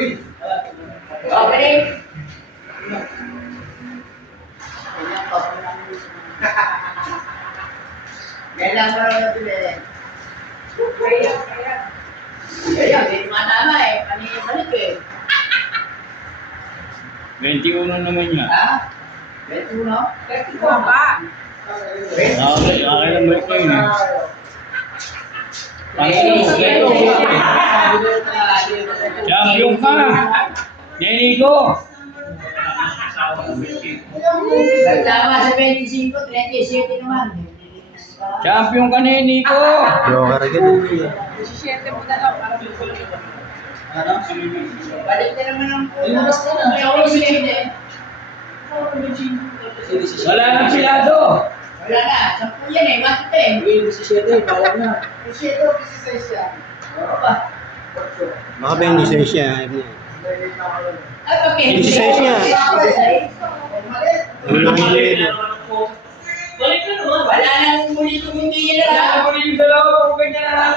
Okay. Yan lang para natin Kaya, hindi tumatama eh. Balik eh. 21 naman yan. Ha? 21? 31 ba? Okay, lang balik kayo eh. Champion ka! Neniko! Nagtama sa 25, 37 naman. Champion ka, Neniko! Joker agad. 17 mo na lang para Balik ka naman ang puno. May ako yung Wala nang silado! Wala na. 10 yan eh. Bakit eh? 17, bawal na. 17, 16 yan. Oo ba? Baka ba yung lisensya? Ay, okay. 16 yan. Wala nang muli-tumundi yan na lang. Wala nang muli yung dalawa, kung ganyan na lang.